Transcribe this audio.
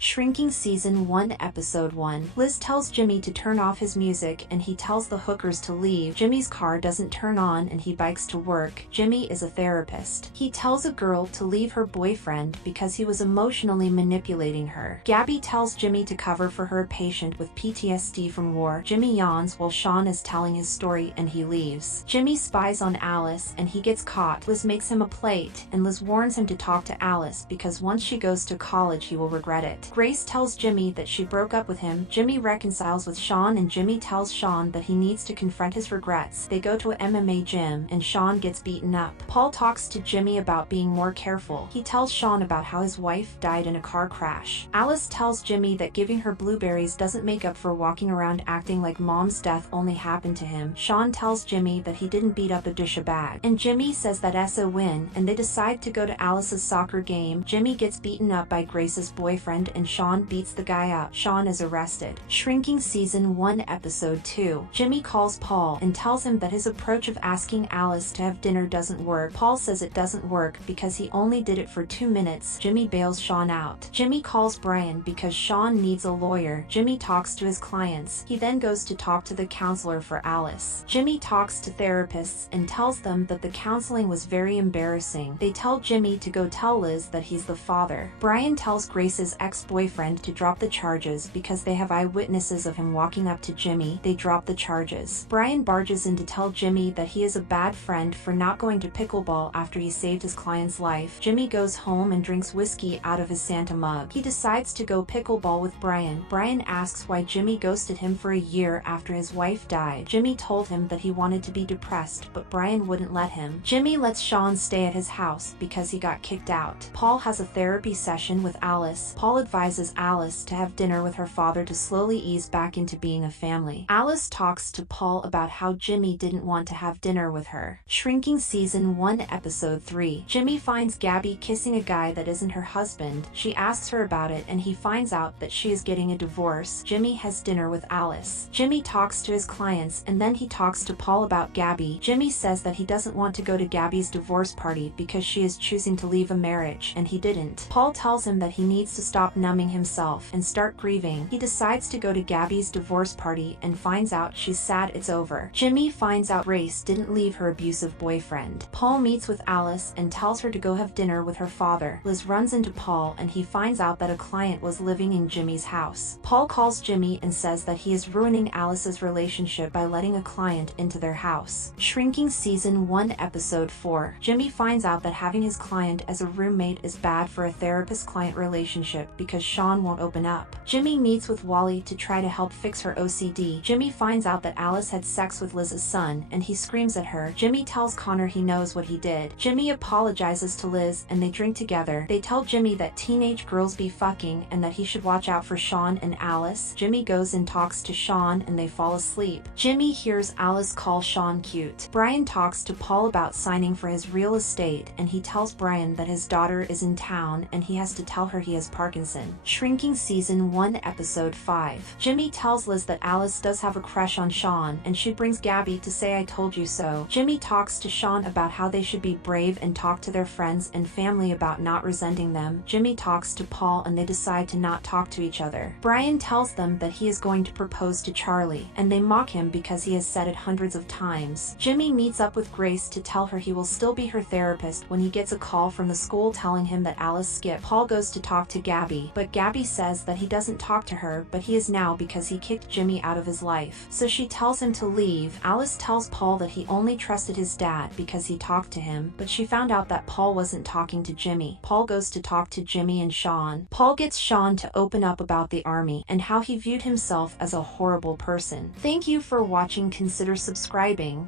Shrinking Season 1 Episode 1. Liz tells Jimmy to turn off his music and he tells the hookers to leave. Jimmy's car doesn't turn on and he bikes to work. Jimmy is a therapist. He tells a girl to leave her boyfriend because he was emotionally manipulating her. Gabby tells Jimmy to cover for her patient with PTSD from war. Jimmy yawns while Sean is telling his story and he leaves. Jimmy spies on Alice and he gets caught. Liz makes him a plate and Liz warns him to talk to Alice because once she goes to college he will regret it. Grace tells Jimmy that she broke up with him. Jimmy reconciles with Sean and Jimmy tells Sean that he needs to confront his regrets. They go to an MMA gym and Sean gets beaten up. Paul talks to Jimmy about being more careful. He tells Sean about how his wife died in a car crash. Alice tells Jimmy that giving her blueberries doesn't make up for walking around acting like mom's death only happened to him. Sean tells Jimmy that he didn't beat up a disha bag. And Jimmy says that Essa win and they decide to go to Alice's soccer game. Jimmy gets beaten up by Grace's boyfriend and Sean beats the guy up. Sean is arrested. Shrinking Season 1 Episode 2. Jimmy calls Paul and tells him that his approach of asking Alice to have dinner doesn't work. Paul says it doesn't work because he only did it for 2 minutes. Jimmy bails Sean out. Jimmy calls Brian because Sean needs a lawyer. Jimmy talks to his clients. He then goes to talk to the counselor for Alice. Jimmy talks to therapists and tells them that the counseling was very embarrassing. They tell Jimmy to go tell Liz that he's the father. Brian tells Grace's ex-boyfriend to drop the charges because they have eyewitnesses of him walking up to Jimmy. They drop the charges. Brian barges in to tell Jimmy that he is a bad friend for not going to pickleball after he saved his client's life. Jimmy goes home and drinks whiskey out of his Santa mug. He decides to go pickleball with Brian. Brian asks why Jimmy ghosted him for a year after his wife died. Jimmy told him that he wanted to be depressed, but Brian wouldn't let him. Jimmy lets Sean stay at his house because he got kicked out. Paul has a therapy session with Alice. Paul advises Alice to have dinner with her father to slowly ease back into being a family. Alice talks to Paul about how Jimmy didn't want to have dinner with her. Shrinking Season 1 Episode 3. Jimmy finds Gabby kissing a guy that isn't her husband. She asks her about it and he finds out that she is getting a divorce. Jimmy has dinner with Alice. Jimmy talks to his clients and then he talks to Paul about Gabby. Jimmy says that he doesn't want to go to Gabby's divorce party because she is choosing to leave a marriage and he didn't. Paul tells him that he needs to stop numbing himself and start grieving. He decides to go to Gabby's divorce party and finds out she's sad it's over. Jimmy finds out Grace didn't leave her abusive boyfriend. Paul meets with Alice and tells her to go have dinner with her father. Liz runs into Paul and he finds out that a client was living in Jimmy's house. Paul calls Jimmy and says that he is ruining Alice's relationship by letting a client into their house. Shrinking Season 1 Episode 4. Jimmy finds out that having his client as a roommate is bad for a therapist-client relationship because Sean won't open up. Jimmy meets with Wally to try to help fix her OCD. Jimmy finds out that Alice had sex with Liz's son and he screams at her. Jimmy tells Connor he knows what he did. Jimmy apologizes to Liz and they drink together. They tell Jimmy that teenage girls be fucking and that he should watch out for Sean and Alice. Jimmy goes and talks to Sean and they fall asleep. Jimmy hears Alice call Sean cute. Brian talks to Paul about signing for his real estate and he tells Brian that his daughter is in town and he has to tell her he has Parkinson. Shrinking Season 1 Episode 5. Jimmy tells Liz that Alice does have a crush on Sean and she brings Gabby to say I told you so. Jimmy talks to Sean about how they should be brave and talk to their friends and family about not resenting them. Jimmy talks to Paul and they decide to not talk to each other. Brian tells them that he is going to propose to Charlie and they mock him because he has said it hundreds of times. Jimmy meets up with Grace to tell her he will still be her therapist when he gets a call from the school telling him that Alice skipped. Paul goes to talk to Gabby, but Gabby says that he doesn't talk to her, but he is now because he kicked Jimmy out of his life. So she tells him to leave. Alice tells Paul that he only trusted his dad because he talked to him, but she found out that Paul wasn't talking to Jimmy. Paul goes to talk to Jimmy and Sean. Paul gets Sean to open up about the army and how he viewed himself as a horrible person. Thank you for watching. Consider subscribing.